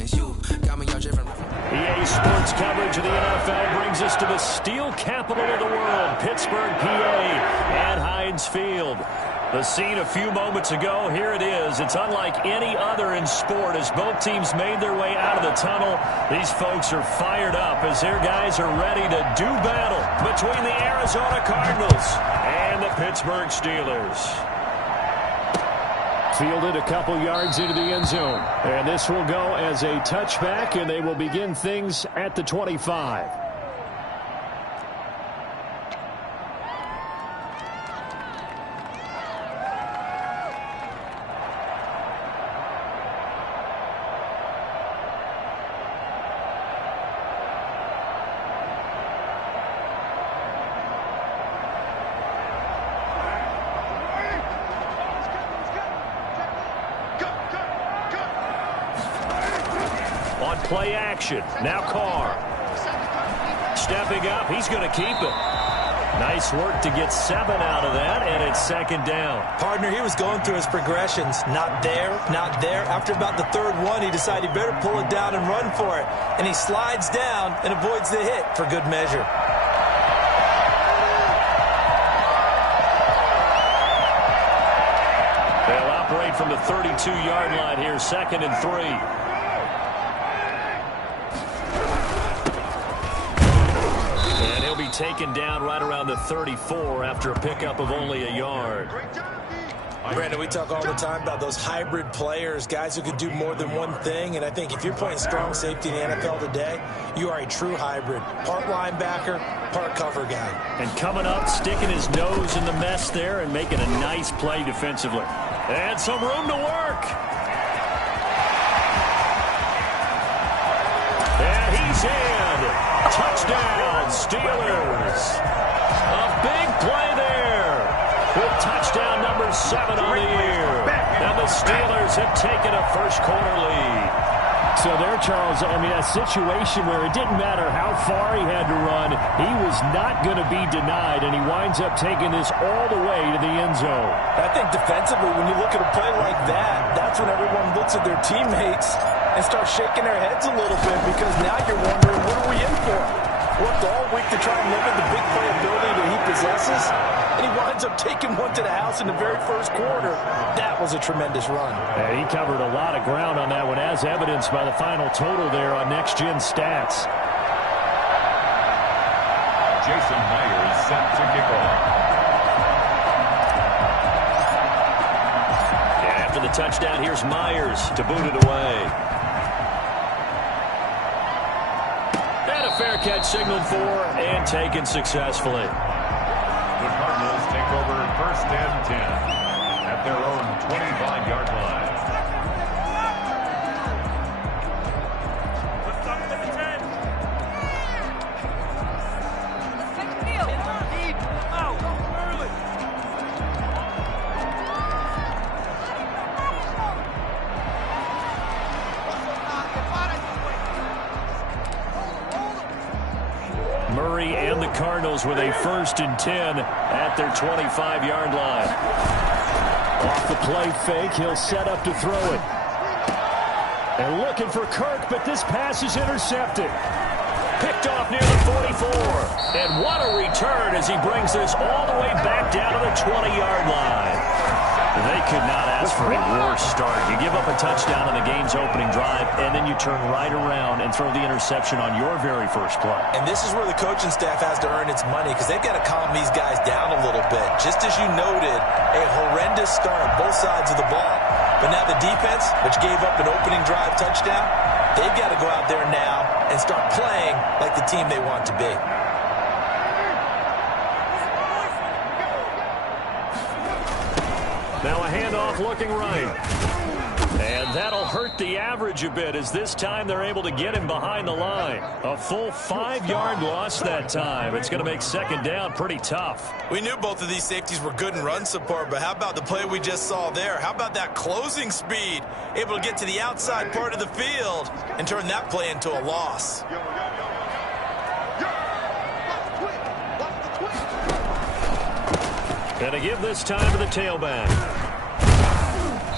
wins. You got me all different. EA Sports coverage of the NFL brings us to the steel capital of the world, Pittsburgh, PA, at Heinz Field. The scene a few moments ago, here it is. It's unlike any other in sport as both teams made their way out of the tunnel. These folks are fired up as their guys are ready to do battle between the Arizona Cardinals and the Pittsburgh Steelers. Fielded a couple yards into the end zone. And this will go as a touchback, and they will begin things at the 25. Play action. Now Carr. Stepping up. He's going to keep it. Nice work to get 7 out of that, and it's second down. Partner, he was going through his progressions. Not there, not there. After about the third one, he decided he better pull it down and run for it. And he slides down and avoids the hit for good measure. They'll operate from the 32-yard line here, 2nd and 3. Taken down right around the 34 after a pickup of only a yard. Brandon, we talk all the time about those hybrid players, guys who can do more than one thing, and I think if you're playing strong safety in the NFL today, you are a true hybrid. Part linebacker, part cover guy. And coming up, sticking his nose in the mess there and making a nice play defensively. And some room to work. And he's in. Touchdown, Steelers. A big play there with touchdown number 7 on the year. And the Steelers have taken a first-quarter lead. So there, Charles, I mean, a situation where it didn't matter how far he had to run, he was not going to be denied, and he winds up taking this all the way to the end zone. I think defensively, when you look at a play like that, that's when everyone looks at their teammates and start shaking their heads a little bit, because now you're wondering, what are we in for? Worked all week to try and limit the big play ability that he possesses, and he winds up taking one to the house in the very first quarter. That was a tremendous run. And he covered a lot of ground on that one, as evidenced by the final total there on Next Gen Stats. Jason Myers set to kick off. After the touchdown, here's Myers to boot it away. And a fair catch signaled for and taken successfully. The Cardinals take over 1st and 10 at their own 25-yard line. Murray and the Cardinals with a 1st and 10 at their 25-yard line. Off the play fake, he'll set up to throw it. And looking for Kirk, but this pass is intercepted. Picked off near the 44. And what a return as he brings this all the way back down to the 20-yard line. They could not ask for a worse start. You give up a touchdown on the game's opening drive, and then you turn right around and throw the interception on your very first play. And this is where the coaching staff has to earn its money, because they've got to calm these guys down a little bit. Just as you noted, a horrendous start, both sides of the ball. But now the defense, which gave up an opening drive touchdown, they've got to go out there now and start playing like the team they want to be. Now a handoff looking right. And that'll hurt the average a bit, as this time they're able to get him behind the line. A full 5-yard loss that time. It's going to make second down pretty tough. We knew both of these safeties were good in run support, but how about the play we just saw there? How about that closing speed? Able to get to the outside part of the field and turn that play into a loss. And to give this time to the tailback.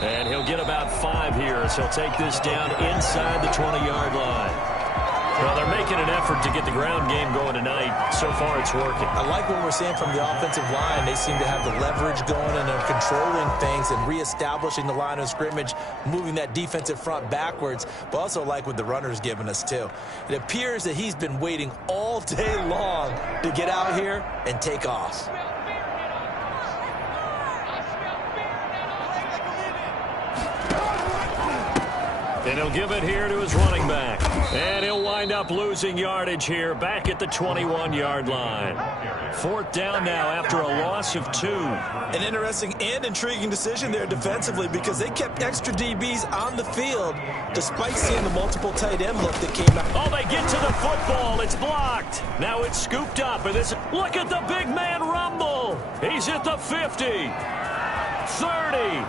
And he'll get about 5 here as he'll take this down inside the 20-yard line. Well, they're making an effort to get the ground game going tonight. So far, it's working. I like what we're seeing from the offensive line. They seem to have the leverage going, and they're controlling things and reestablishing the line of scrimmage, moving that defensive front backwards, but also like what the runner's giving us, too. It appears that he's been waiting all day long to get out here and take off. And he'll give it here to his running back. And he'll wind up losing yardage here back at the 21-yard line. 4th down now after a loss of 2. An interesting and intriguing decision there defensively because they kept extra DBs on the field despite seeing the multiple tight end look that came out. Oh, they get to the football. It's blocked. Now it's scooped up. And this, look at the big man rumble. He's at the 50. 30.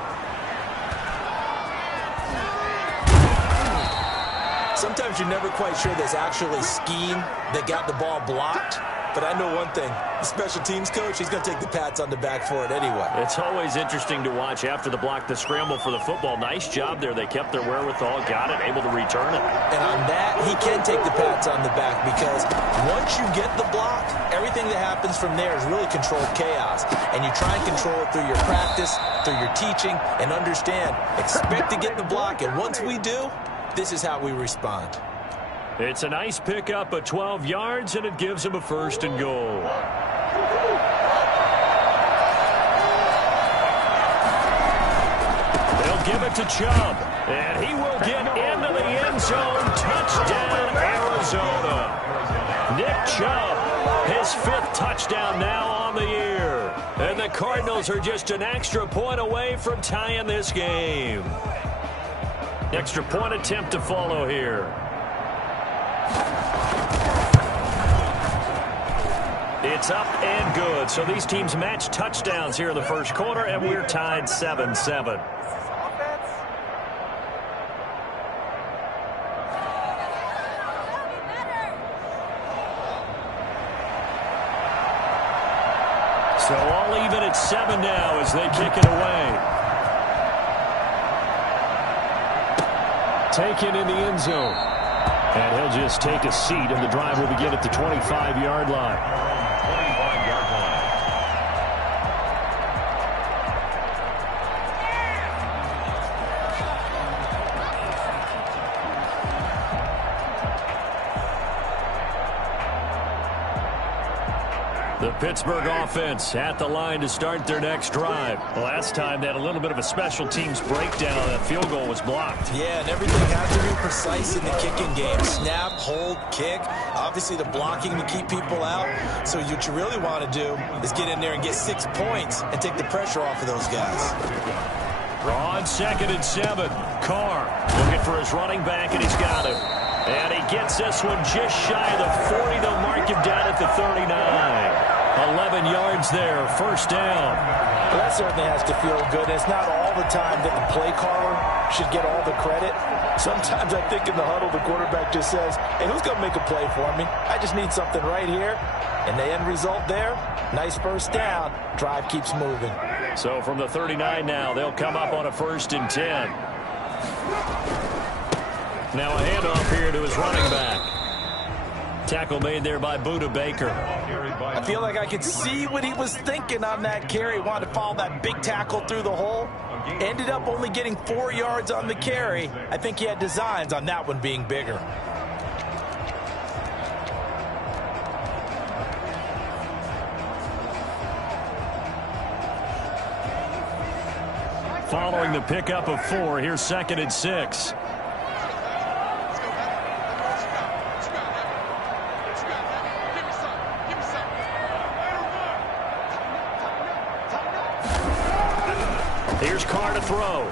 Sometimes you're never quite sure there's actually scheme that got the ball blocked. But I know one thing. The special teams coach, he's going to take the pats on the back for it anyway. It's always interesting to watch after the block, the scramble for the football. Nice job there. They kept their wherewithal, got it, able to return it. And on that, he can take the pats on the back because once you get the block, everything that happens from there is really controlled chaos. And you try and control it through your practice, through your teaching, and understand, expect to get the block. And once we do, this is how we respond. It's a nice pickup of 12 yards, and it gives him a 1st and goal. They'll give it to Chubb, and he will get into the end zone. Touchdown, Arizona. Nick Chubb, his 5th touchdown now on the year. And the Cardinals are just an extra point away from tying this game. Extra point attempt to follow here. It's up and good. So these teams match touchdowns here in the first quarter, and we're tied 7-7. So all even at 7 now as they kick it away. Taken in the end zone. And he'll just take a seat, and the drive will begin at the 25-yard line. 25-yard line. The Pittsburgh offense at the line to start their next drive. Last time they had a little bit of a special teams breakdown. That field goal was blocked. Yeah, and everything has to be precise in the kicking game. Snap, hold, kick. Obviously the blocking to keep people out. So what you really want to do is get in there and get 6 points and take the pressure off of those guys. On 2nd and 7. Carr looking for his running back, and he's got it. And he gets this one just shy of the 40. They'll mark him down at the 39. 11 yards there, 1st down. Well, that certainly has to feel good. It's not all the time that the play caller should get all the credit. Sometimes I think in the huddle, the quarterback just says, hey, who's going to make a play for me? I just need something right here. And the end result there, nice 1st down. Drive keeps moving. So from the 39 now, they'll come up on a 1st and 10. Now a handoff here to his running back. Tackle made there by Buda Baker. I feel like I could see what he was thinking on that carry. Wanted to follow that big tackle through the hole. Ended up only getting 4 yards on the carry. I think he had designs on that one being bigger. Following the pickup of 4, here's 2nd and 6. Here's Carr to throw.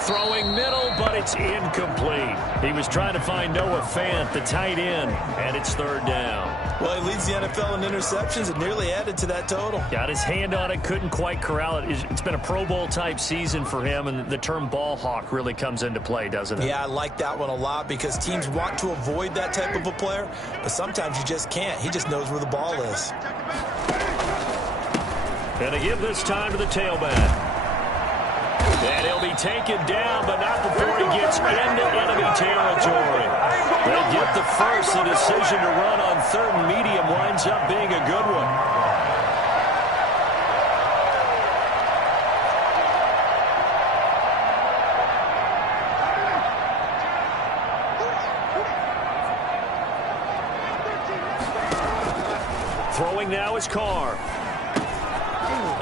Throwing middle, but it's incomplete. He was trying to find Noah Fant, the tight end, and it's 3rd down. Well, he leads the NFL in interceptions and nearly added to that total. Got his hand on it, couldn't quite corral it. It's been a Pro Bowl-type season for him, and the term ball hawk really comes into play, doesn't it? Yeah, I like that one a lot because teams want to avoid that type of a player, but sometimes you just can't. He just knows where the ball is. And they give this time to the tailback. And he'll be taken down, but not before he gets into enemy territory. They get the first. The decision to run on 3rd and medium winds up being a good one. Throwing now is Carr.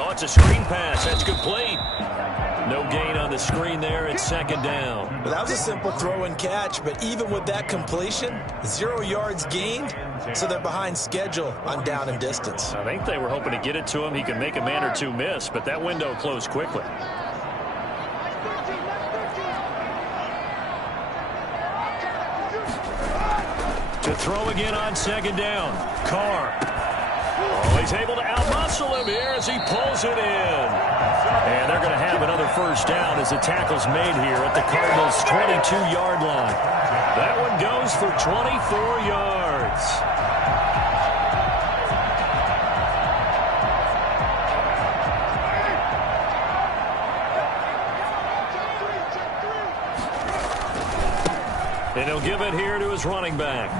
Oh, it's a screen pass. That's complete. No gain on the screen there. It's 2nd down. Well, that was a simple throw and catch, but even with that completion, 0 yards gained, so they're behind schedule on down and distance. I think they were hoping to get it to him. He can make a man or two miss, but that window closed quickly. To throw again on 2nd down. Carr. Oh, he's able to outmuscle him here as he pulls it in. And they're going to have another 1st down as the tackle's made here at the Cardinals' 22-yard line. That one goes for 24 yards. And he'll give it here to his running back.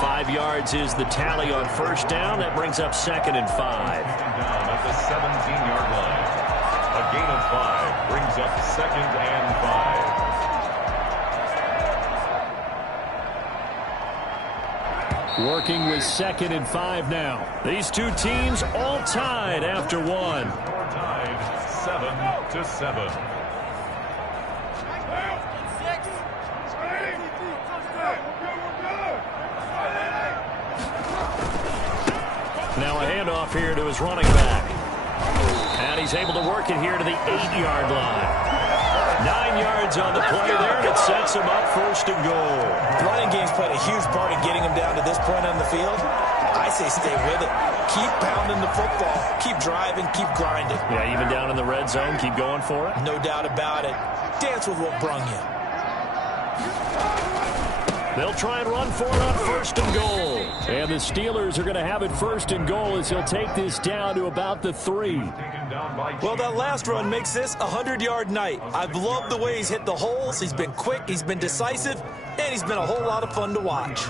5 yards is the tally on 1st down. That brings up 2nd and 5. Down at the 17-yard line. A gain of 5 brings up 2nd and 5. Working with 2nd and 5 now. These two teams all tied after one. Tied 7-7. Now a handoff here to his running back. And he's able to work it here to the 8-yard line. 9 yards on the play there, and it sets him up 1st and goal. Running game's played a huge part in getting him down to this point on the field. I say stay with it. Keep pounding the football. Keep driving. Keep grinding. Yeah, even down in the red zone, keep going for it. No doubt about it. Dance with what brung you. They'll try and run for it on 1st and goal. And the Steelers are going to have it 1st and goal as he'll take this down to about the 3. Well, that last run makes this a 100-yard night. I've loved the way he's hit the holes. He's been quick, he's been decisive, and he's been a whole lot of fun to watch.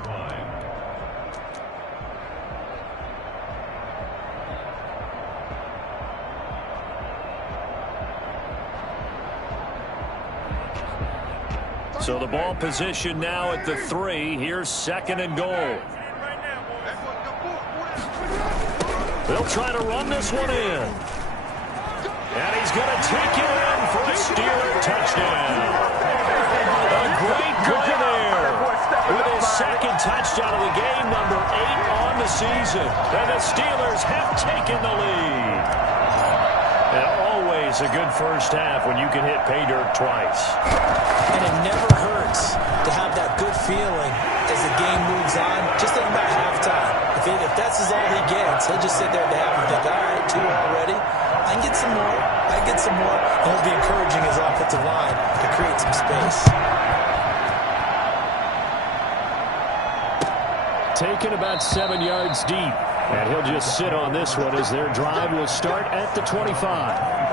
So the ball position now at the 3. Here's 2nd and goal. They'll try to run this one in. And he's going to take it in for a Steeler touchdown. A great play there with his 2nd touchdown of the game, number 8 on the season. And the Steelers have taken the lead. And always a good 1st half when you can hit pay dirt twice. And it never hurts to have that good feeling as the game moves on. Just think about halftime. If that's all he gets, he'll just sit there at the half and think, all right, 2 already. I can get some more. I can get some more. And he'll be encouraging his offensive line to create some space. Taken about 7 yards deep. And he'll just sit on this one as their drive will start at the 25.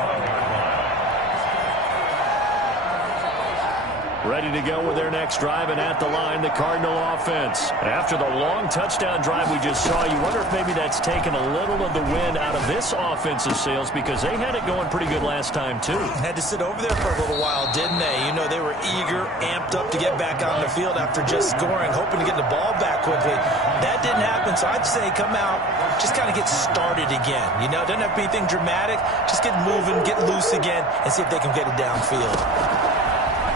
Ready to go with their next drive, and at the line, the Cardinal offense. After the long touchdown drive we just saw, you wonder if maybe that's taken a little of the wind out of this offensive sails because they had it going pretty good last time, too. Had to sit over there for a little while, didn't they? You know, they were eager, amped up to get back on the field after just scoring, hoping to get the ball back quickly. That didn't happen, so I'd say come out, just kind of get started again. You know, doesn't have to be anything dramatic. Just get moving, get loose again, and see if they can get it downfield.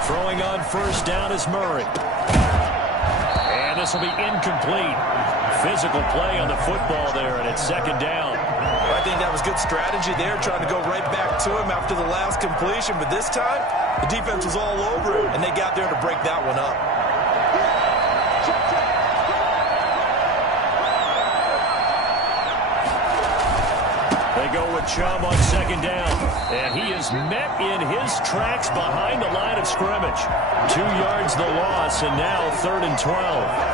Throwing on 1st down is Murray. And this will be incomplete. Physical play on the football there, and it's 2nd down. I think that was good strategy there, trying to go right back to him after the last completion. But this time, the defense was all over him, and they got there to break that one up. They go with Chubb on second down. And he is met in his tracks behind the line of scrimmage. 2 yards the loss, and now 3rd and 12.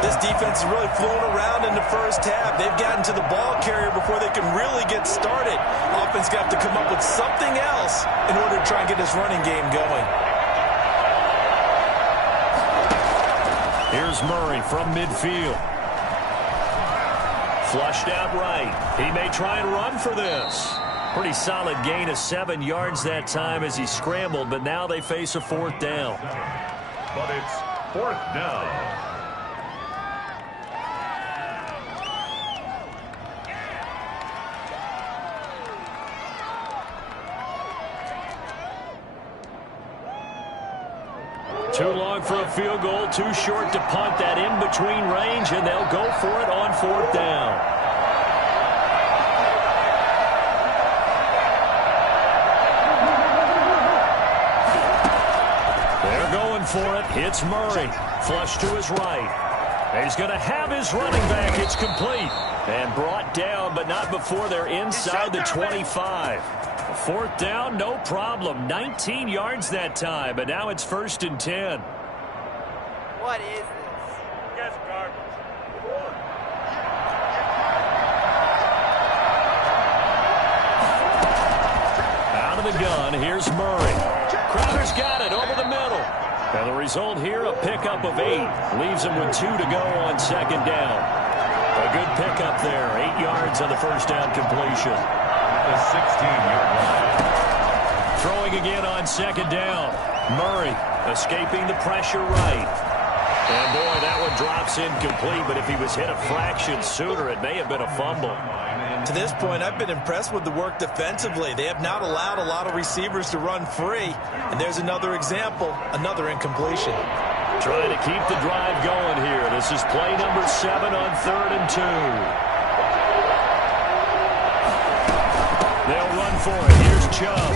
This defense is really flown around in the first half. They've gotten to the ball carrier before they can really get started. Offense got to come up with something else in order to try and get this running game going. Here's Murray from midfield. Flushed out right. He may try and run for this. Pretty solid gain of 7 yards that time as he scrambled, but now they face a 4th down. But it's 4th down. Too long for a field goal, too short to punt that in-between range, and they'll go for it on 4th down. They're going for it. It's Murray. Flush to his right. He's going to have his running back. It's complete. And brought down, but not before they're inside the 25. 4th down, no problem. 19 yards that time, but now it's 1st and 10. What is this? Yes, garbage. Out of the gun, here's Murray. Crowder's got it over the middle. And the result here, a pickup of 8. Leaves him with 2 to go on second down. A good pickup there. 8 yards on the first down completion. The 16-yard line. Throwing again on second down. Murray escaping the pressure right. And boy, that one drops incomplete, but if he was hit a fraction sooner, it may have been a fumble. To this point, I've been impressed with the work defensively. They have not allowed a lot of receivers to run free. And there's another example, another incompletion. Trying to keep the drive going here. This is play number 7 on 3rd and 2. They'll run for it. Here's Chubb.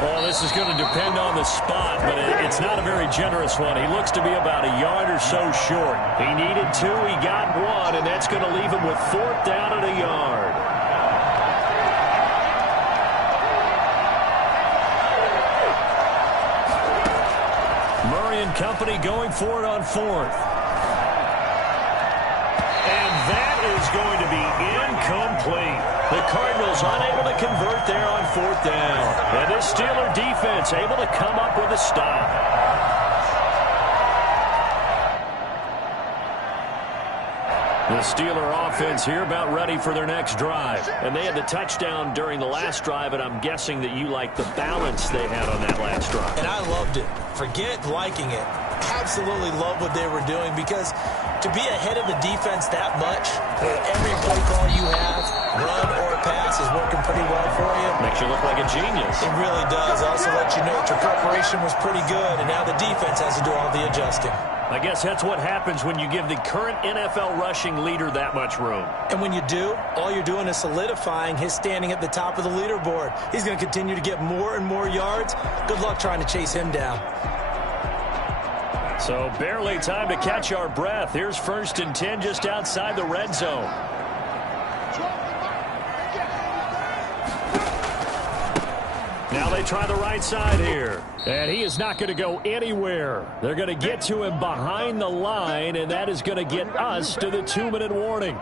Well, this is going to depend on the spot, but it's not a very generous one. He looks to be about a yard or so short. He needed 2, he got 1, and that's going to leave him with 4th down and a yard. Murray and company going for it on 4th. And that is going to be incomplete. The Cardinals unable to convert there on 4th down. And this Steeler defense able to come up with a stop. The Steeler offense here about ready for their next drive. And they had the touchdown during the last drive, and I'm guessing that you like the balance they had on that last drive. And I loved it. Forget liking it. Absolutely love what they were doing, because to be ahead of the defense that much, every play call you have, run or pass, is working pretty well for you. Makes you look like a genius. It really does. Also let you know that your preparation was pretty good, and now the defense has to do all the adjusting. I guess that's what happens when you give the current NFL rushing leader that much room. And when you do, all you're doing is solidifying his standing at the top of the leaderboard. He's going to continue to get more and more yards. Good luck trying to chase him down. So barely time to catch our breath. Here's 1st and 10 just outside the red zone. Now they try the right side here. And he is not going to go anywhere. They're going to get to him behind the line, and that is going to get us to the 2-minute warning.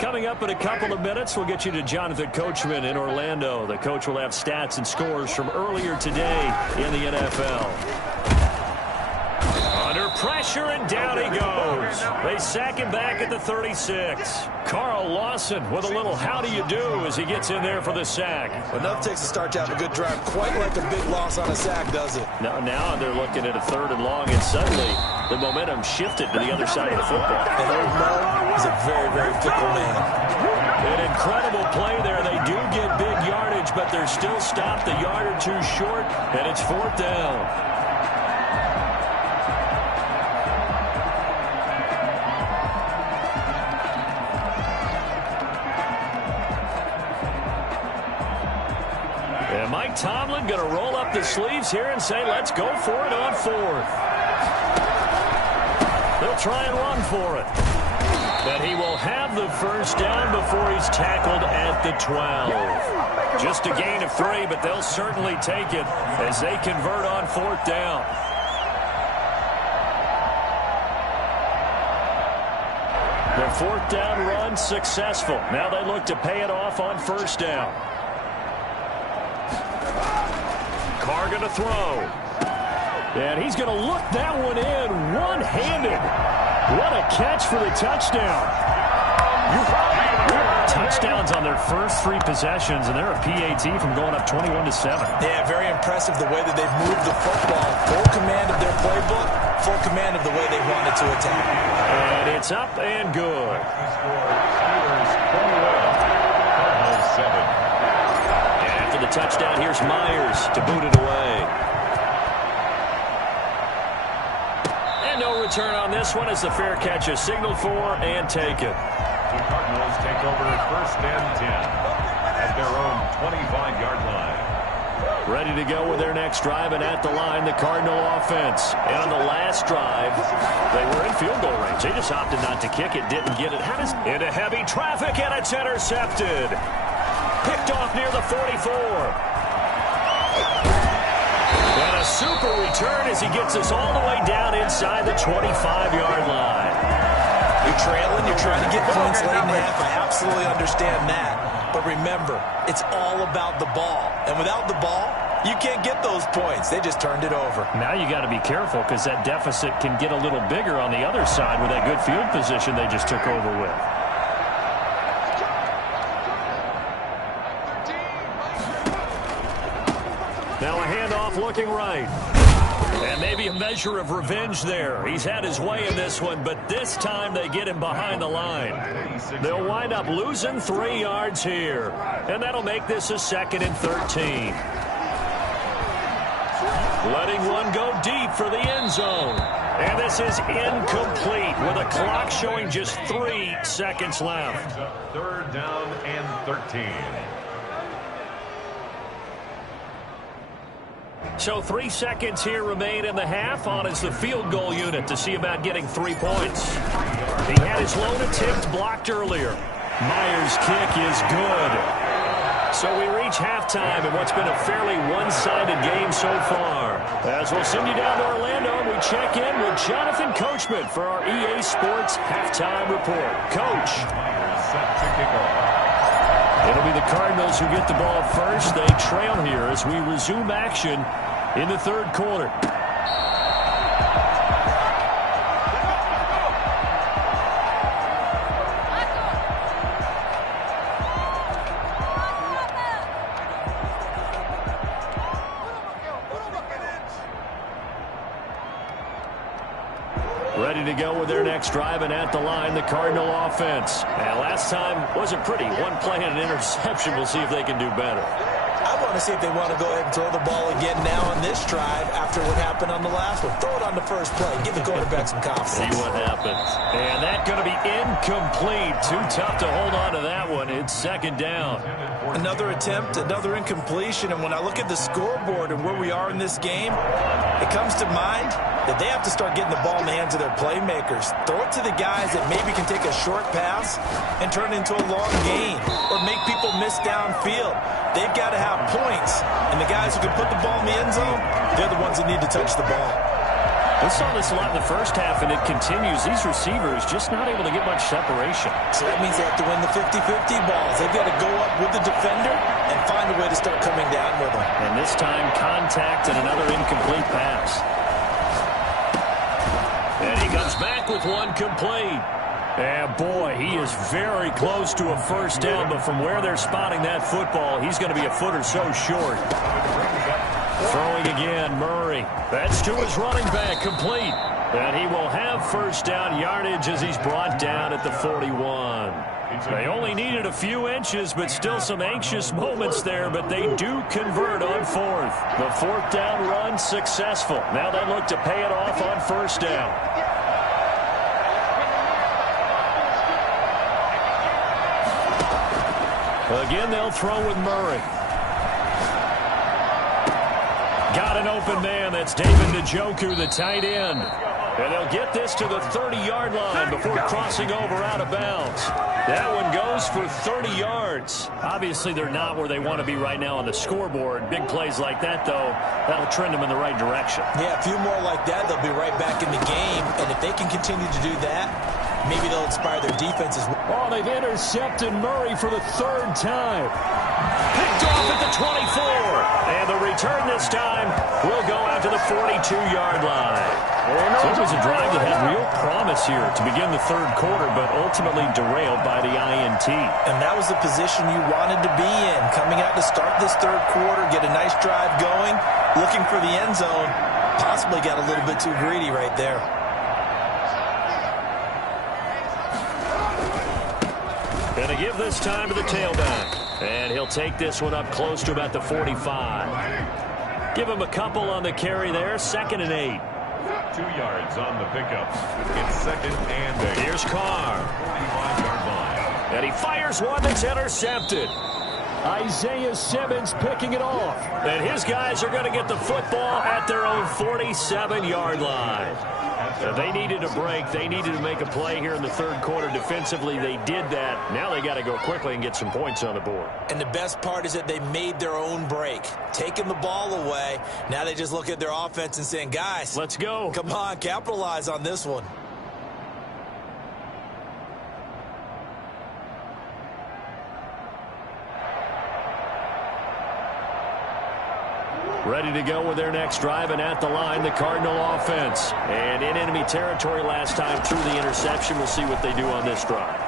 Coming up in a couple of minutes, we'll get you to Jonathan Coachman in Orlando. The coach will have stats and scores from earlier today in the NFL. Under pressure, and down he goes. They sack him back at the 36. Carl Lawson with a little how do you do as he gets in there for the sack. Well, enough takes to start to have a good drive, quite like a big loss on a sack, does it? Now they're looking at a 3rd and long, and suddenly the momentum shifted to the other side of the football. And Old Mo is a very, very fickle man. An incredible play there. They do get big yardage, but they're still stopped a yard or 2 short, and it's 4th down. Mike Tomlin going to roll up the sleeves here and say, let's go for it on 4th. They'll try and run for it. But he will have the first down before he's tackled at the 12. Just a gain of 3, but they'll certainly take it as they convert on 4th down. The 4th down run successful. Now they look to pay it off on 1st down. Carr going to throw. And he's going to look that one in one-handed. What a catch for the touchdown. Touchdowns on their first 3 possessions, and they're a PAT from going up 21-7. Yeah, very impressive the way that they've moved the football. Full command of their playbook, full command of the way they wanted to attack. And it's up and good. And after the touchdown, here's Myers to boot it away. And no return on this one as the fair catch is signaled for and taken. The Cardinals take over 1st and 10 at their own 25-yard line. Ready to go with their next drive, and at the line, the Cardinal offense. And on the last drive, they were in field goal range. They just opted not to kick it, didn't get it. Into heavy traffic, and it's intercepted. Picked off near the 44. And a super return as he gets us all the way down inside the 25-yard line. You're trailing, you're trying to get points late in the half. I absolutely understand that. But remember, it's all about the ball. And without the ball, you can't get those points. They just turned it over. Now you got to be careful because that deficit can get a little bigger on the other side with that good field position they just took over with. Now a handoff looking right. And maybe a measure of revenge there. He's had his way in this one, but this time they get him behind the line. They'll wind up losing 3 yards here. And that'll make this a 2nd and 13. Letting one go deep for the end zone. And this is incomplete with a clock showing just 3 seconds left. 3rd down and 13. So 3 seconds here remain in the half. On is the field goal unit to see about getting 3 points. He had his lone attempt blocked earlier. Myers' kick is good. So we reach halftime in what's been a fairly one-sided game so far. As we'll send you down to Orlando, we check in with Jonathan Coachman for our EA Sports Halftime Report. Coach. Set to kick off. It'll be the Cardinals who get the ball first. They trail here as we resume action in the 3rd quarter. Ready to go with their next drive, and at the line, the Cardinal offense. And last time wasn't pretty. 1 play and an interception. We'll see if they can do better. I want to see if they want to go ahead and throw the ball again now on this drive after what happened on the last one. Throw it on the first play. Give the quarterback some confidence. See what happens. And that's going to be incomplete. Too tough to hold on to that one. It's 2nd down. Another attempt, another incompletion. And when I look at the scoreboard and where we are in this game, it comes to mind that they have to start getting the ball in the hands of their playmakers. Throw it to the guys that maybe can take a short pass and turn it into a long gain or make people miss downfield. They've got to have points. And the guys who can put the ball in the end zone, they're the ones that need to touch the ball. We saw this a lot in the first half, and it continues. These receivers just not able to get much separation. So that means they have to win the 50-50 balls. They've got to go up with the defender and find a way to start coming down with them. And this time, contact and another incomplete pass. And he comes back with one complete. And boy, he is very close to a first down, but from where they're spotting that football, he's going to be a foot or so short. Throwing again, Murray. That's to his running back, complete. And he will have first down yardage as he's brought down at the 41. They only needed a few inches, but still some anxious moments there, but they do convert on 4th. The 4th down run successful. Now they look to pay it off on first down. Again, they'll throw with Murray. Got an open man. That's David Njoku, the tight end. And they'll get this to the 30-yard line before crossing over out of bounds. That one goes for 30 yards. Obviously, they're not where they want to be right now on the scoreboard. Big plays like that, though, that'll trend them in the right direction. Yeah, a few more like that, they'll be right back in the game. And if they can continue to do that, maybe they'll inspire their defenses. Oh, they've intercepted Murray for the third time. Picked off at the 24. And the return this time will go out to the 42-yard line. So it was a drive that had real promise here to begin the third quarter, but ultimately derailed by the INT. And that was the position you wanted to be in. Coming out to start this third quarter, get a nice drive going, looking for the end zone. Possibly got a little bit too greedy right there. Going to give this time to the tailback. And he'll take this one up close to about the 45. Give him a couple on the carry there. 2nd and 8. 2 yards on the pickup. It's 2nd and 8. Here's Carr. 45-yard line. And he fires one that's intercepted. Isaiah Simmons picking it off. And his guys are going to get the football at their own 47-yard line. They needed a break. They needed to make a play here in the third quarter. Defensively, they did that. Now they got to go quickly and get some points on the board. And the best part is that they made their own break. Taking the ball away. Now they just look at their offense and saying, guys, let's go. Come on, capitalize on this one. Ready to go with their next drive, and at the line, the Cardinal offense. And in enemy territory last time through the interception. We'll see what they do on this drive.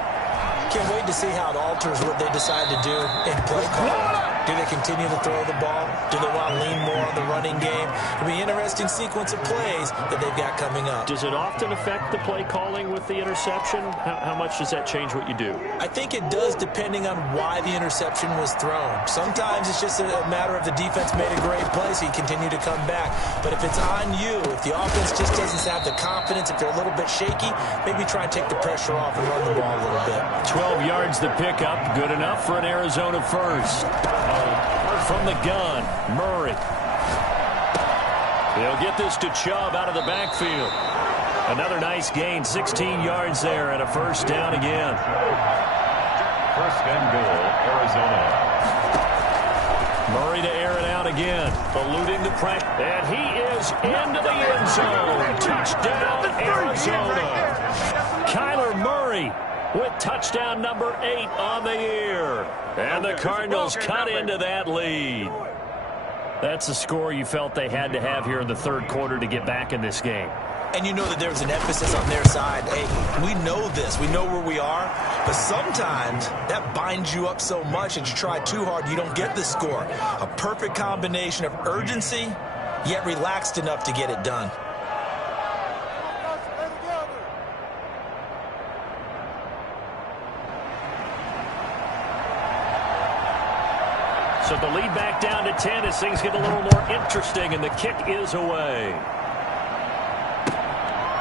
Can't wait to see how it alters what they decide to do in play call. Do they continue to throw the ball? Do they want to lean more on the running game? It'll be an interesting sequence of plays that they've got coming up. Does it often affect the play calling with the interception? How much does that change what you do? I think it does, depending on why the interception was thrown. Sometimes it's just a matter of the defense made a great play, so you continue to come back. But if it's on you, if the offense just doesn't have the confidence, if they're a little bit shaky, maybe try and take the pressure off and run the ball a little bit. 12 yards to pick up. Good enough for an Arizona first. From the gun, Murray. They'll get this to Chubb out of the backfield. Another nice gain, 16 yards there, and a first down again. 1st and goal, Arizona. Murray to air it out again, eluding the pressure. And he is into the end zone. Touchdown, Arizona. Kyler Murray with touchdown number 8 on the year. And the Cardinals cut into that lead. That's a score you felt they had to have here in the third quarter to get back in this game. And you know that there's an emphasis on their side. Hey, we know this. We know where we are. But sometimes that binds you up so much that you try too hard, you don't get the score. A perfect combination of urgency, yet relaxed enough to get it done. So the lead back down to 10 as things get a little more interesting, and the kick is away.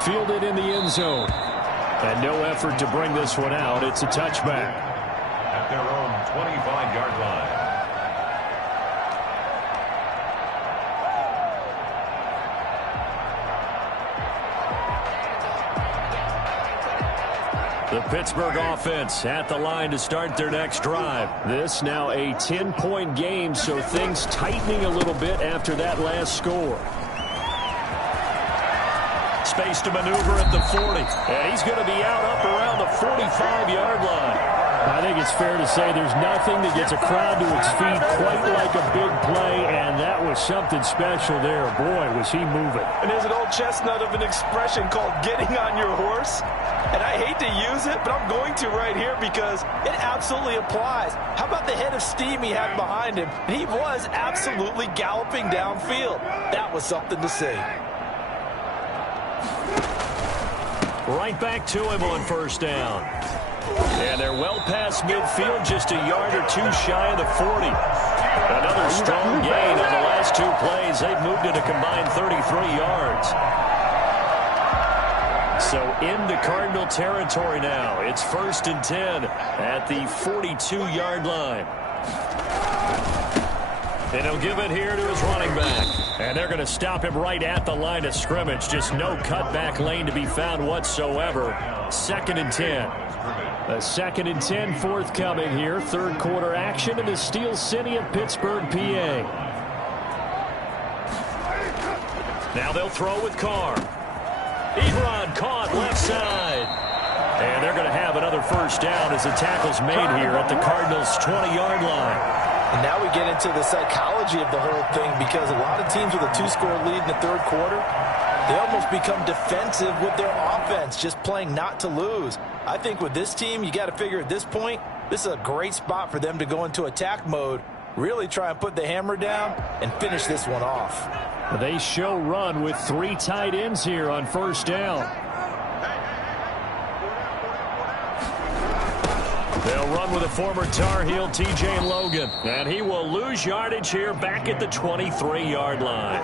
Fielded in the end zone. And no effort to bring this one out. It's a touchback. At their own 25-yard line. The Pittsburgh offense at the line to start their next drive. This now a 10-point game, so things tightening a little bit after that last score. Space to maneuver at the 40. And he's going to be out up around the 45-yard line. I think it's fair to say there's nothing that gets a crowd to its feet quite like a big play, and that was something special there. Boy, was he moving. And there's an old chestnut of an expression called getting on your horse. And I hate to use it, but I'm going to right here because it absolutely applies. How about the head of steam he had behind him? He was absolutely galloping downfield. That was something to see. Right back to him on first down. And they're well past midfield, just a yard or two shy of the 40. Another strong gain on the last two plays. They've moved it a combined 33 yards. So into Cardinal territory now. It's 1st and 10 at the 42-yard line. And he'll give it here to his running back. And they're going to stop him right at the line of scrimmage. Just no cutback lane to be found whatsoever. 2nd and 10. A 2nd and 10 forthcoming here. Third quarter action in the Steel City of Pittsburgh, PA. Now they'll throw with Carr. Ebron caught left side. And they're going to have another first down as the tackle's made here at the Cardinals' 20-yard line. And now we get into the psychology of the whole thing, because a lot of teams with a 2-score lead in the third quarter, they almost become defensive with their offense, just playing not to lose. I think with this team, you got to figure at this point, this is a great spot for them to go into attack mode, really try and put the hammer down and finish this one off. They show run with 3 tight ends here on first down. They'll run with a former Tar Heel, T.J. Logan. And he will lose yardage here back at the 23-yard line.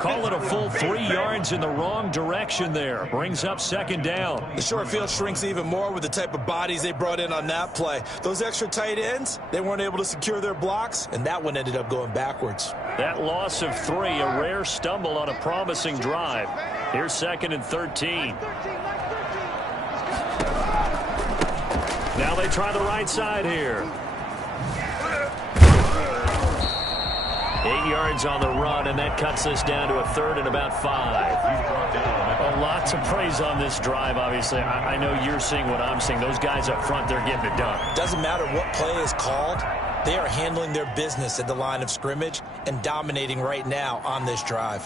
Call it a full 3 yards in the wrong direction there. Brings up 2nd down. The short field shrinks even more with the type of bodies they brought in on that play. Those extra tight ends, they weren't able to secure their blocks, and that one ended up going backwards. That loss of 3, a rare stumble on a promising drive. Here's 2nd and 13. Now they try the right side here. 8 yards on the run, and that cuts us down to a 3rd and about 5. Well, lots of praise on this drive, obviously. I know you're seeing what I'm seeing. Those guys up front, they're getting it done. Doesn't matter what play is called. They are handling their business at the line of scrimmage and dominating right now on this drive.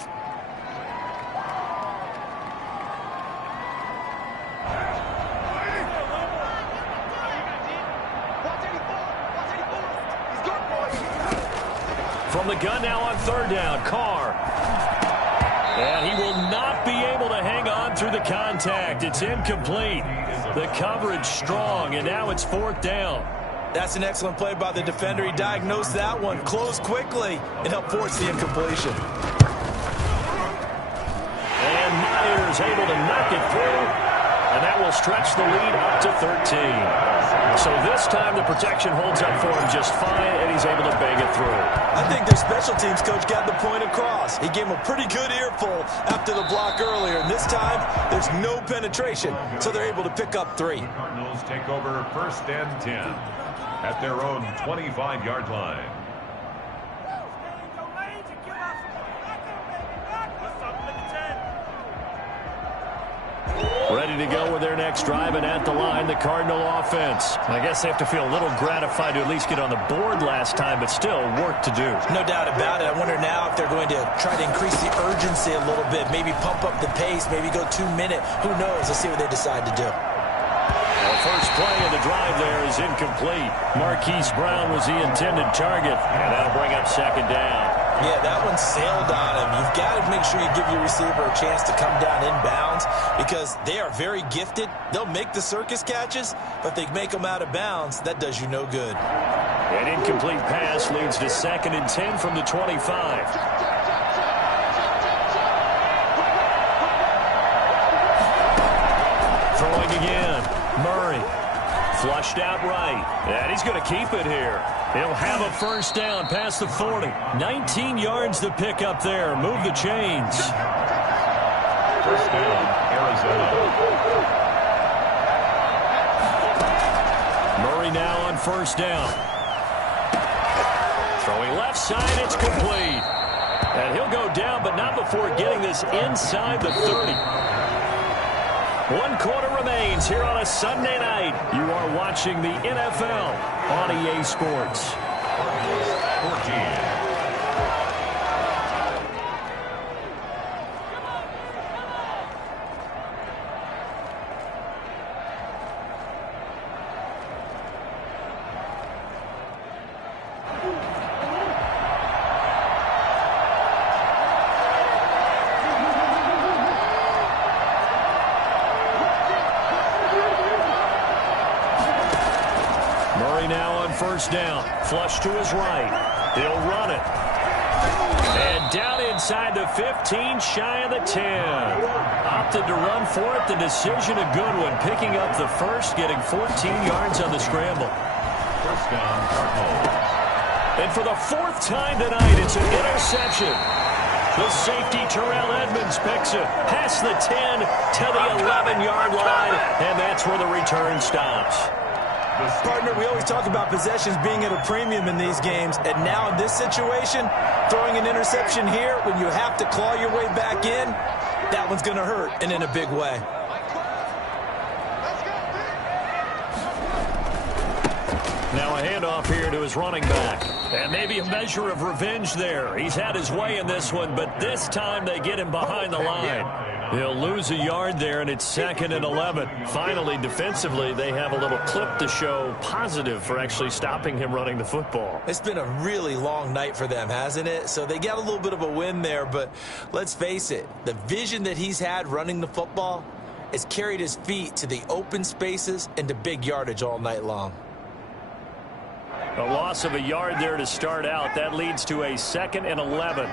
From the gun now on 3rd down, Carr. And he will not be able to hang on through the contact. It's incomplete. The coverage strong, and now it's 4th down. That's an excellent play by the defender. He diagnosed that one, closed quickly, and helped force the incompletion. And Myers able to knock it through, and that will stretch the lead up to 13. So this time the protection holds up for him just fine, and he's able to bang it through. I think their special teams coach got the point across. He gave him a pretty good earful after the block earlier, and this time there's no penetration, so they're able to pick up 3. Cardinals take over 1st and 10 at their own 25-yard line. Ready to go with their next drive, and at the line, the Cardinal offense. I guess they have to feel a little gratified to at least get on the board last time, but still work to do. No doubt about it. I wonder now if they're going to try to increase the urgency a little bit, maybe pump up the pace, maybe go 2-minute. Who knows? Let's see what they decide to do. The first play of the drive there is incomplete. Marquise Brown was the intended target, and that'll bring up 2nd down. Yeah, that one sailed on him. You've got to make sure you give your receiver a chance to come down inbounds because they are very gifted. They'll make the circus catches, but they make them out of bounds. That does you no good. An incomplete pass leads to 2nd and 10 from the 25. Throwing again. Murray. Flushed out right. And he's going to keep it here. He'll have a first down past the 40. 19 yards to pick up there. Move the chains. First down, Arizona. Murray now on first down. Throwing left side, it's complete. And he'll go down, but not before getting this inside the 30. 1 quarter remains here on a Sunday night. You are watching the NFL on EA Sports. 14. First down, flush to his right. He'll run it. And down inside the 15, shy of the 10. Opted to run for it. The decision a good one. Picking up the first, getting 14 yards on the scramble. First down, Cardinals. And for the fourth time tonight, it's an interception. The safety, Terrell Edmonds, picks it past the 10 to the 11-yard line, and that's where the return stops. Partner, we always talk about possessions being at a premium in these games, and now in this situation, throwing an interception here when you have to claw your way back in, that one's going to hurt, and in a big way. Now a handoff here to his running back. And maybe a measure of revenge there. He's had his way in this one, but this time they get him behind the line. He'll lose a yard there, and it's 2nd and 11. Finally, defensively, they have a little clip to show positive for actually stopping him running the football. It's been a really long night for them, hasn't it? So they got a little bit of a win there, but let's face it, the vision that he's had running the football has carried his feet to the open spaces and to big yardage all night long. A loss of a yard there to start out. That leads to a 2nd and 11.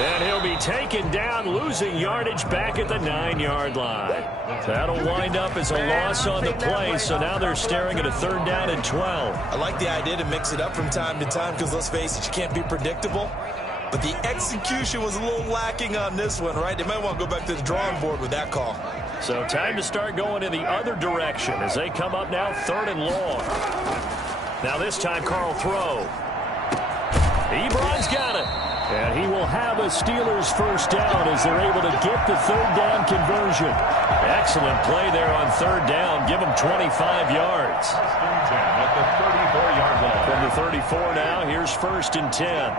And he'll be taken down, losing yardage back at the 9-yard line. That'll wind up as a loss on the play, so now they're staring at a 3rd down and 12. I like the idea to mix it up from time to time because, let's face it, you can't be predictable. But the execution was a little lacking on this one, right? They might want to go back to the drawing board with that call. So time to start going in the other direction as they come up now 3rd and long. Now this time Carl throw. Ebron's got it. And he will have a Steelers 1st down as they're able to get the 3rd down conversion. Excellent play there on 3rd down. Give them 25 yards. At the 34-yard line. From the 34 now, here's 1st and 10.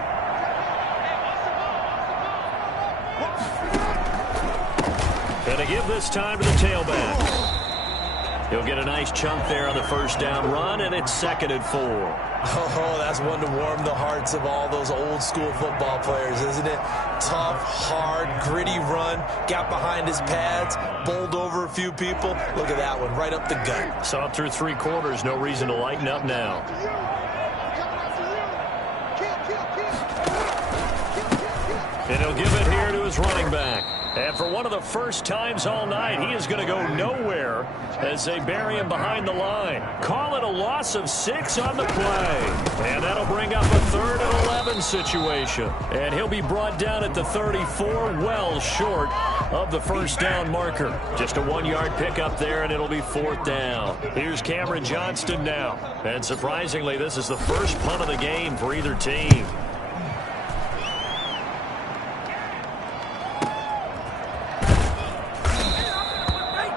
Going to give this time to the tailback. He'll get a nice chunk there on the 1st down run, and it's 2nd and 4. Oh, that's one to warm the hearts of all those old school football players, isn't it? Tough, hard, gritty run, got behind his pads, bowled over a few people. Look at that one, right up the gut. Saw it through 3 quarters, no reason to lighten up now. And he'll give it here to his running back. And for one of the first times all night, he is going to go nowhere as they bury him behind the line. Call it a loss of 6 on the play. And that'll bring up a 3rd and 11 situation. And he'll be brought down at the 34, well short of the 1st down marker. Just a 1-yard pickup there, and it'll be 4th down. Here's Cameron Johnston now. And surprisingly, this is the first punt of the game for either team.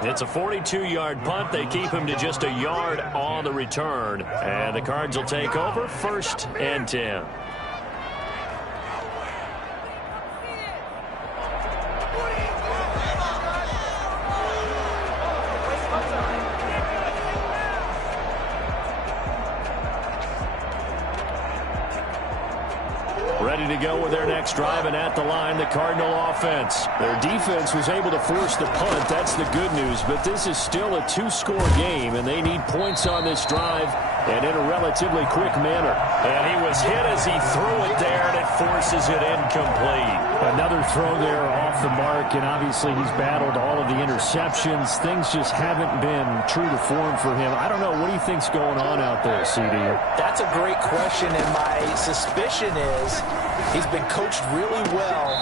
It's a 42-yard punt. They keep him to just a yard on the return. And the Cards will take over 1st and 10. Ready to go with their next drive, and at the line, the Cardinal offense. Their defense was able to force the punt. That's the good news, but this is still a 2-score game, and they need points on this drive and in a relatively quick manner. And he was hit as he threw it there, and it forces it incomplete. Another throw there off the mark, and obviously he's battled all of the interceptions. Things just haven't been true to form for him. I don't know. What do you think's going on out there, CD? That's a great question, and my suspicion is he's been coached really well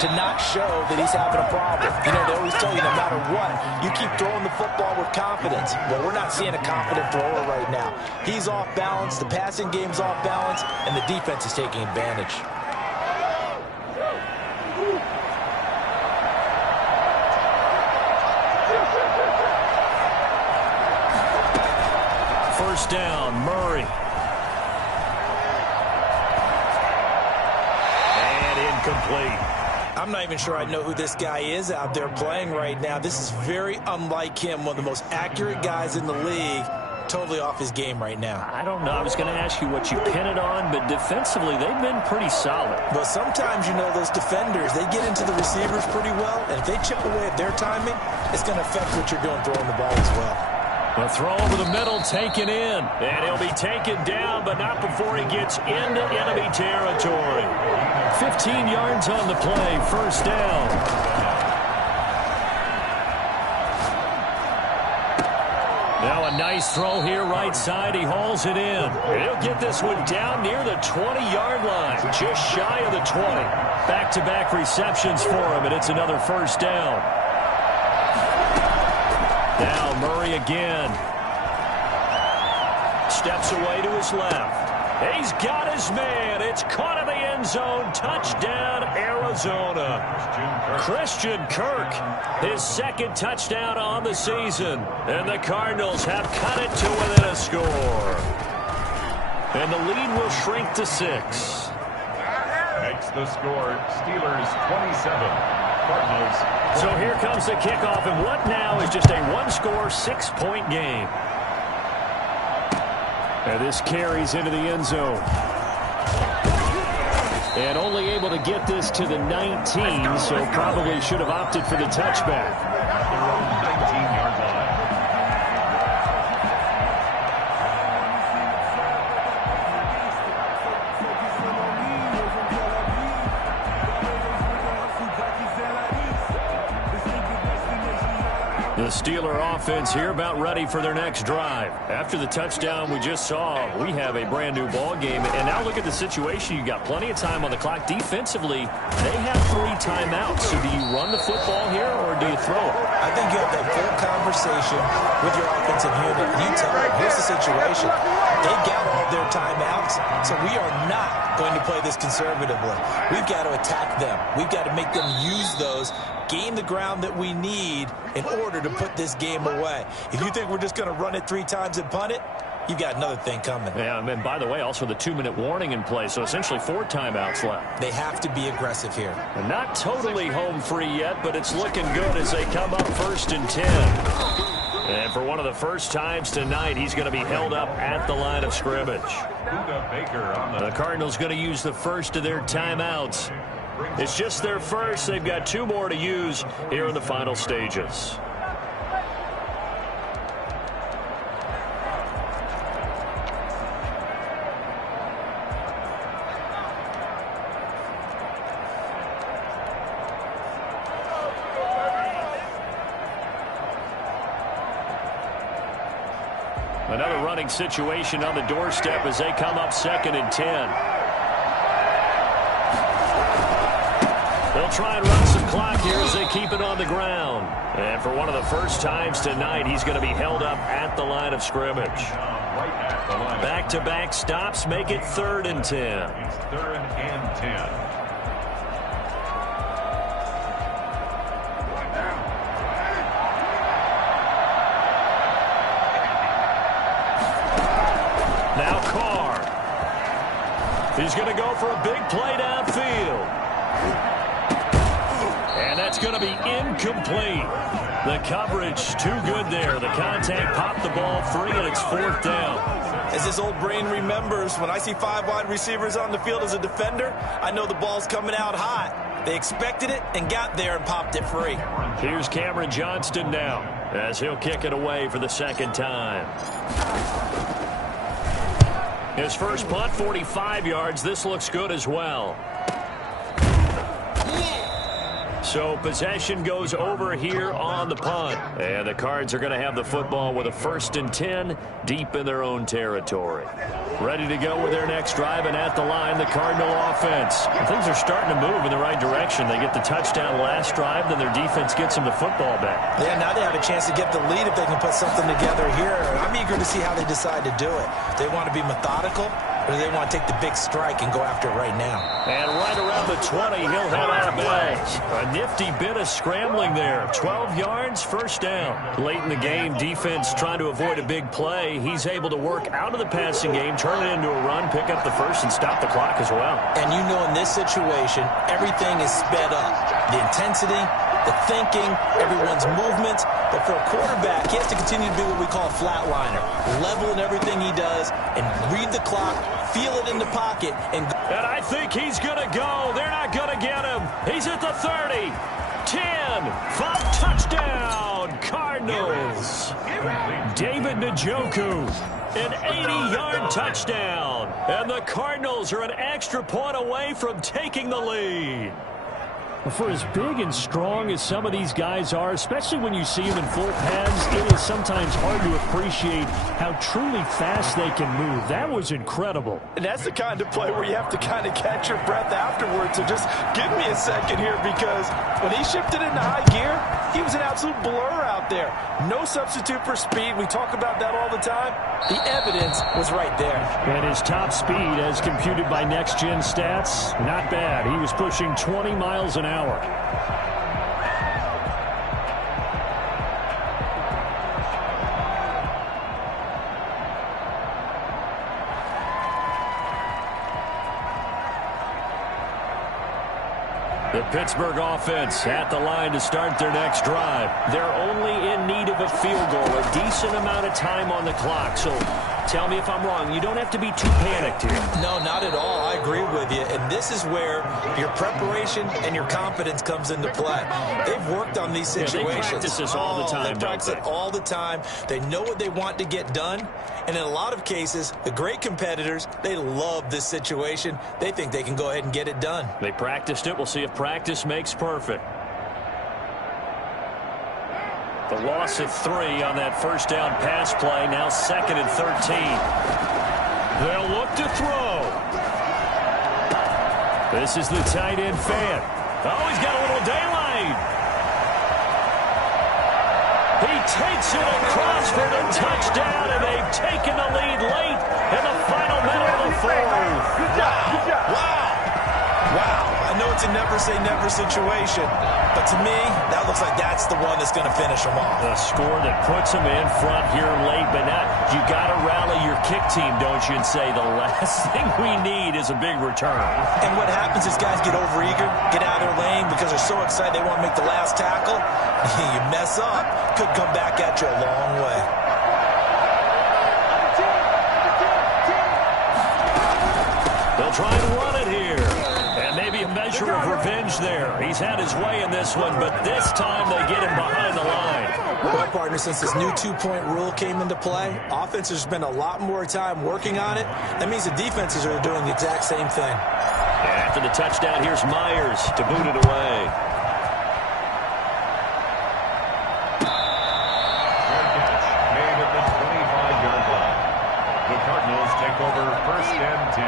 to not show that he's having a problem. You know, they always tell you no matter what, you keep throwing the football with confidence. But we're not seeing a confident thrower right now. He's off balance, the passing game's off balance, and the defense is taking advantage. First down, Murray. And incomplete. I'm not even sure I know who this guy is out there playing right now. This is very unlike him, one of the most accurate guys in the league. Totally off his game right now. I don't know. I was going to ask you what you pin it on, but defensively, they've been pretty solid. But sometimes, you know, those defenders, they get into the receivers pretty well, and if they chip away at their timing, it's going to affect what you're doing throwing the ball as well. A throw over the middle, taken in. And he'll be taken down, but not before he gets into enemy territory. 15 yards on the play, 1st down. Now a nice throw here right side. He hauls it in. He'll get this one down near the 20-yard line, just shy of the 20. Back-to-back receptions for him, and it's another first down. Now Murray again. Steps away to his left. He's got his man. It's caught in the end zone. Touchdown, Arizona. Christian Kirk, his second touchdown on the season. And the Cardinals have cut it to within a score. And the lead will shrink to 6. Makes the score Steelers 27, Cardinals. So here comes the kickoff, and what now is just a one-score, 6-point game. And this carries into the end zone. And only able to get this to the 19, so probably should have opted for the touchback. Their own 19-yard line. The Steeler offense here about ready for their next drive. After the touchdown we just saw, we have a brand new ball game. And now look at the situation. You got plenty of time on the clock. Defensively, they have 3 timeouts. So do you run the football here or do you throw it? I think you have that full conversation with your offensive unit. You tell them, here's the situation. They got all their timeouts, so we are not going to play this conservatively. We've got to attack them. We've got to make them use those, gain the ground that we need in order to put this game away. If you think we're just going to run it 3 times and punt it, you've got another thing coming. Yeah, and by the way, also the 2-minute warning in play, so essentially 4 timeouts left. They have to be aggressive here. And not totally home free yet, but it's looking good as they come up 1st and 10. And for one of the first times tonight, he's going to be held up at the line of scrimmage. The Cardinals going to use the first of their timeouts. It's just their first. They've got 2 more to use here in the final stages. Another running situation on the doorstep as they come up 2nd and 10. They'll try and run some clock here as they keep it on the ground. And for one of the first times tonight, he's going to be held up at the line of scrimmage. Back-to-back stops make it 3rd and 10. It's 3rd and 10. Now Carr. He's going to go for a big play downfield. And that's going to be incomplete. The coverage too good there. The contact popped the ball free, and it's 4th down. As this old brain remembers, when I see 5 wide receivers on the field as a defender, I know the ball's coming out hot. They expected it and got there and popped it free. Here's Cameron Johnston now as he'll kick it away for the 2nd time. His first punt, 45 yards. This looks good as well. So possession goes over here on the punt. And the Cards are going to have the football with a 1st and 10 deep in their own territory. Ready to go with their next drive, and at the line, the Cardinal offense. Things are starting to move in the right direction. They get the touchdown last drive, then their defense gets them the football back. Yeah, now they have a chance to get the lead if they can put something together here. I'm eager to see how they decide to do it. They want to be methodical, or do they want to take the big strike and go after it right now? And right around the 20, he'll head out of bounds. A nifty bit of scrambling there. 12 yards, 1st down. Late in the game, defense trying to avoid a big play. He's able to work out of the passing game, turn it into a run, pick up the first, and stop the clock as well. And you know, in this situation, everything is sped up. The intensity, the thinking, everyone's movements. But for a quarterback, he has to continue to be what we call a flatliner. Level in everything he does and read the clock, feel it in the pocket. And I think he's going to go. They're not going to get him. He's at the 30. 10. 5 touchdown. Cardinals. David Njoku. An 80-yard touchdown. And the Cardinals are an extra point away from taking the lead. For as big and strong as some of these guys are, especially when you see them in full pads, it is sometimes hard to appreciate how truly fast they can move. That was incredible. And that's the kind of play where you have to kind of catch your breath afterwards. So just give me a second here, because when he shifted into high gear, he was an absolute blur out there. No substitute for speed. We talk about that all the time. The evidence was right there. And his top speed, as computed by Next Gen Stats, not bad. He was pushing 20 miles an hour. The Pittsburgh offense at the line to start their next drive. They're only in need of a field goal, a decent amount of time on the clock. So tell me if I'm wrong. You don't have to be too panicked here. No, not at all. I agree with you. And this is where your preparation and your confidence comes into play. They've worked on these situations. They practice this all the time, They practice it all the time. They know what they want to get done. And in a lot of cases, the great competitors, they love this situation. They think they can go ahead and get it done. They practiced it. We'll see if practice makes perfect. The loss of 3 on that first down pass play. Now 2nd and 13. They'll look to throw. This is the tight end fan. Oh, he's got a little daylight. He takes it across for the touchdown, and they've taken the lead late in the final minute of the fourth. Wow. I know it's a never-say-never situation, but to me, that looks like that's the one that's going to finish them off. A score that puts them in front here late, but now you got to rally your kick team, don't you, and say the last thing we need is a big return. And what happens is guys get overeager, get out of their lane because they're so excited they want to make the last tackle. You mess up, could come back at you a long way. They'll try and run it here. And maybe a measure of revenge there. He's had his way in this one, but this time they get him behind the line. Well, partner, since this new two-point rule came into play, offenses spend a lot more time working on it. That means the defenses are doing the exact same thing. After the touchdown, here's Myers to boot it away. Made at the 25-yard line. The Cardinals take over 1st and 10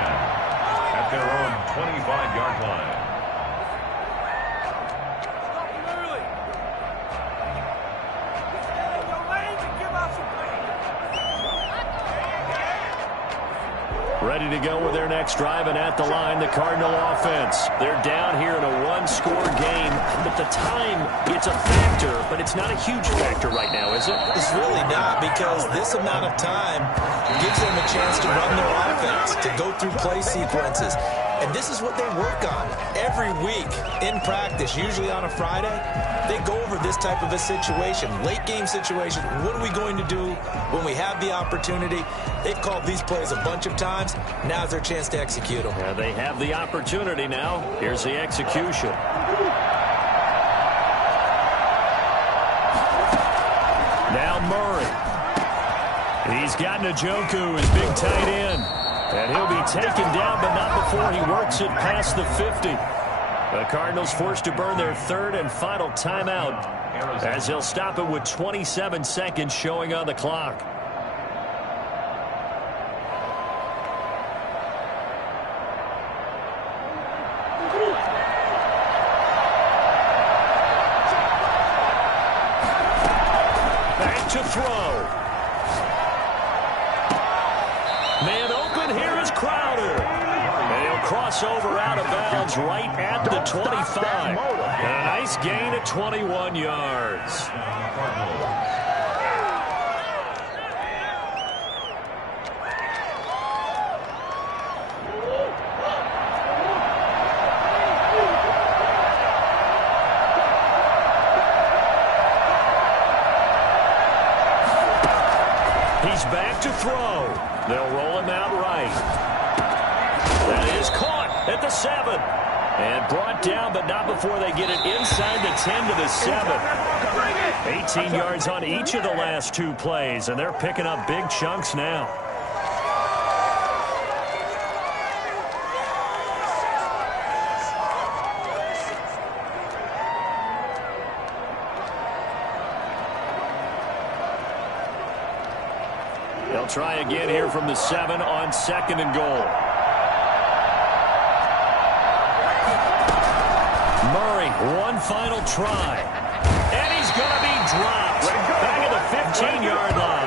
at their own 25-yard line. Ready to go with their next drive, and at the line, the Cardinal offense. They're down here in a one-score game, but the time, it's a factor, but it's not a huge factor right now, is it? It's really not, because this amount of time gives them a chance to run their offense, to go through play sequences. And this is what they work on every week in practice, usually on a Friday. They go over this type of a situation, late game situation. What are we going to do when we have the opportunity? They've called these plays a bunch of times. Now's their chance to execute them. Yeah, they have the opportunity now. Here's the execution. Now Murray. He's got Njoku, his big tight end. And he'll be taken down, but not before he works it past the 50. The Cardinals forced to burn their 3rd and final timeout, as they'll stop it with 27 seconds showing on the clock. Back to throw. Man open, here is Crowder. And he'll cross over out of bounds right at the 25. And a nice gain of 21 yards. He's back to throw. They'll roll him out right. That is caught at the 7. And brought down, but not before they get it inside the 10 to the 7. 18 yards on each of the last 2 plays, and they're picking up big chunks now. They'll try again here from the 7 on 2nd and goal. Murray, one final try. And he's going to be dropped. Back at the 15-yard line.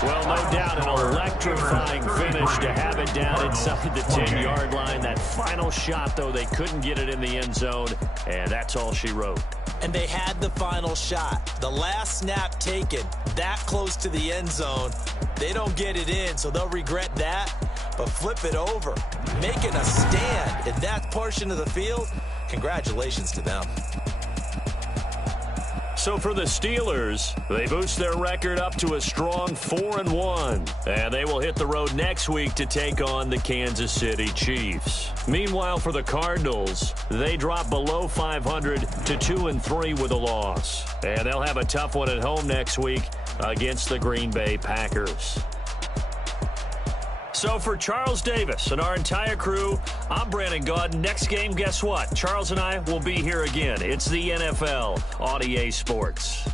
Well, no doubt an electrifying finish to have it down inside the 10-yard line. That final shot, though, they couldn't get it in the end zone, and that's all she wrote. And they had the final shot. The last snap taken that close to the end zone. They don't get it in, so they'll regret that. But flip it over, making a stand in that portion of the field, congratulations to them. So for the Steelers, they boost their record up to a strong 4-1. And they will hit the road next week to take on the Kansas City Chiefs. Meanwhile, for the Cardinals, they drop below 500 to 2-3 with a loss. And they'll have a tough one at home next week against the Green Bay Packers. So for Charles Davis and our entire crew, I'm Brandon Gaudin. Next game, guess what? Charles and I will be here again. It's the NFL on EA Sports.